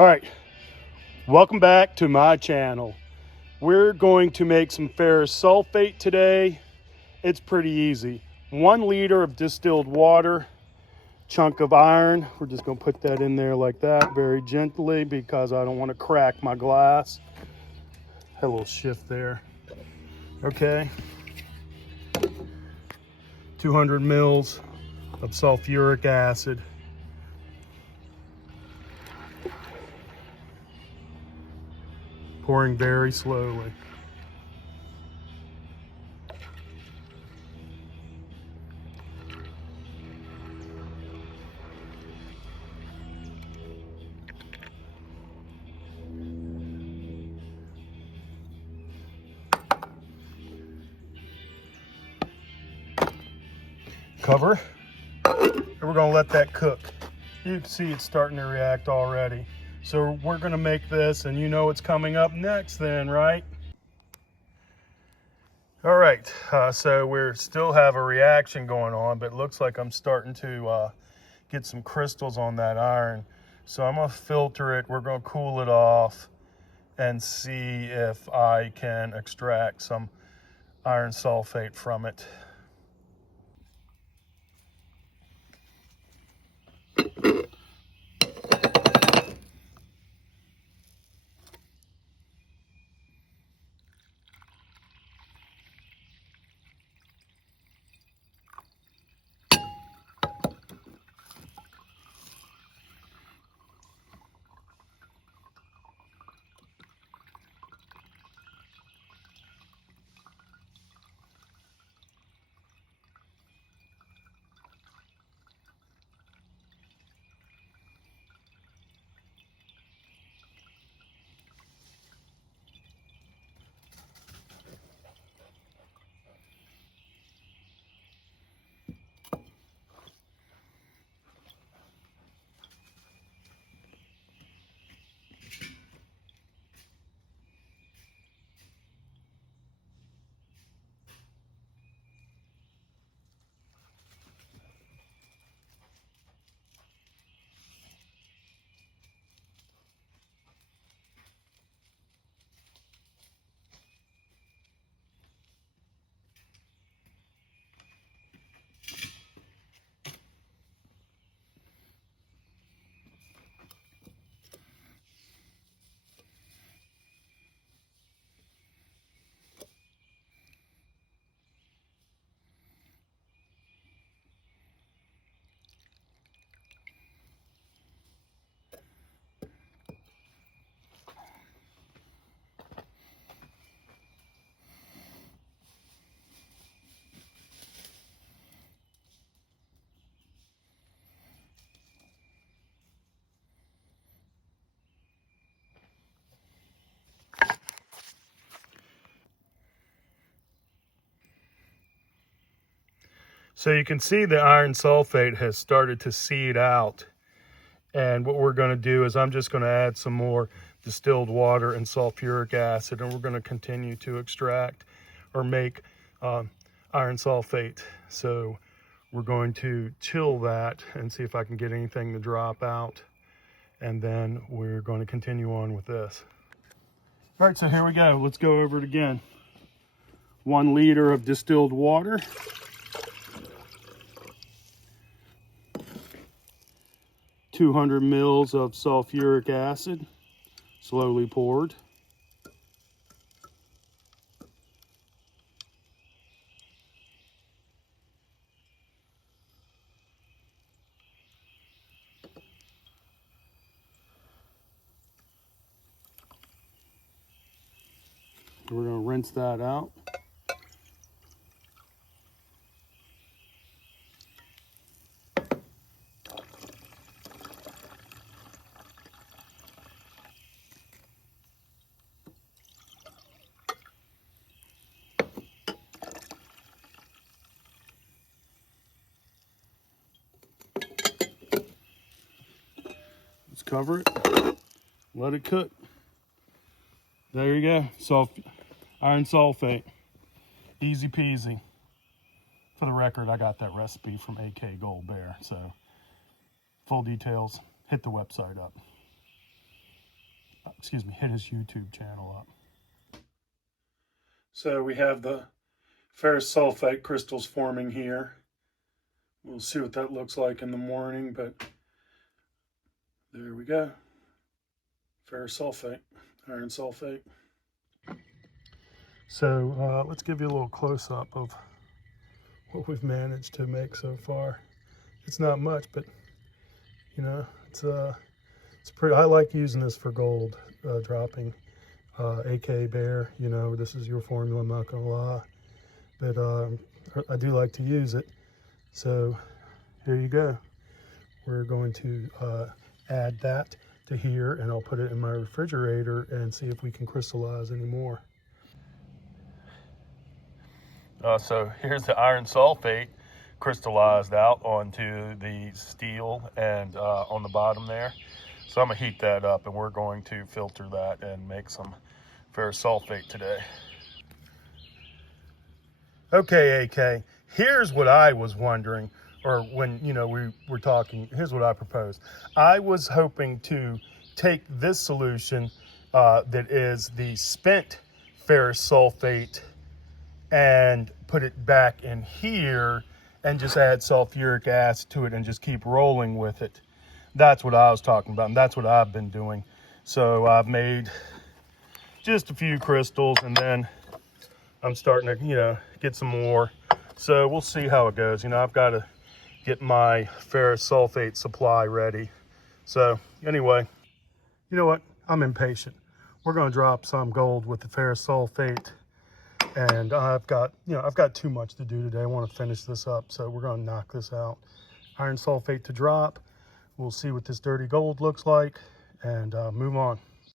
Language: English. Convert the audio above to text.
All right, welcome back to my channel. We're going to make some ferrous sulfate today. It's pretty easy. 1 liter of distilled water, chunk of iron. We're just gonna put that in there like that, very gently, because I don't want to crack my glass. Had a little shift there. Okay. 200 mils of sulfuric acid. Pouring very slowly. Cover, and we're gonna let that cook. You can see it's starting to react already. So we're gonna make this, and you know what's coming up next then, right? All right, so we still have a reaction going on, but it looks like I'm starting to get some crystals on that iron. So I'm gonna filter it, we're gonna cool it off and see if I can extract some iron sulfate from it. So you can see the iron sulfate has started to seed out. And what we're going to do is I'm just going to add some more distilled water and sulfuric acid, and we're going to continue to extract or make iron sulfate. So we're going to chill that and see if I can get anything to drop out. And then we're going to continue on with this. All right, so here we go. Let's go over it again. 1 liter of distilled water. 200 mils of sulfuric acid, slowly poured. We're going to rinse that out. Let's cover it, let it cook. There you go, iron sulfate, easy peasy. For the record, I got that recipe from AK Gold Bear, so full details, hit the website up. excuse me, hit his YouTube channel up. So we have the ferrous sulfate crystals forming here. We'll see what that looks like in the morning, but there we go. Ferrous sulfate, iron sulfate. So let's give you a little close-up of what we've managed to make so far. It's not much, but you know, it's pretty. I like using this for gold dropping. AK Bear, you know, this is your formula, I'm not gonna lie, but I do like to use it. So here you go. We're going to add that to here, and I'll put it in my refrigerator and see if we can crystallize any more. So here's the iron sulfate crystallized out onto the steel and on the bottom there. So I'm gonna heat that up, and we're going to filter that and make some ferrous sulfate today. Okay, AK, here's what I was wondering, or when, you know, we were talking, here's what I proposed. I was hoping to take this solution that is the spent ferrous sulfate and put it back in here and just add sulfuric acid to it and just keep rolling with it. That's what I was talking about, and that's what I've been doing. So I've made just a few crystals, and then I'm starting to, you know, get some more. So we'll see how it goes. You know, I've got to get my ferrous sulfate supply ready. So anyway, you know what? I'm impatient. We're going to drop some gold with the ferrous sulfate, and I've got too much to do today. I want to finish this up, so we're going to knock this out. Iron sulfate to drop. We'll see what this dirty gold looks like, and move on.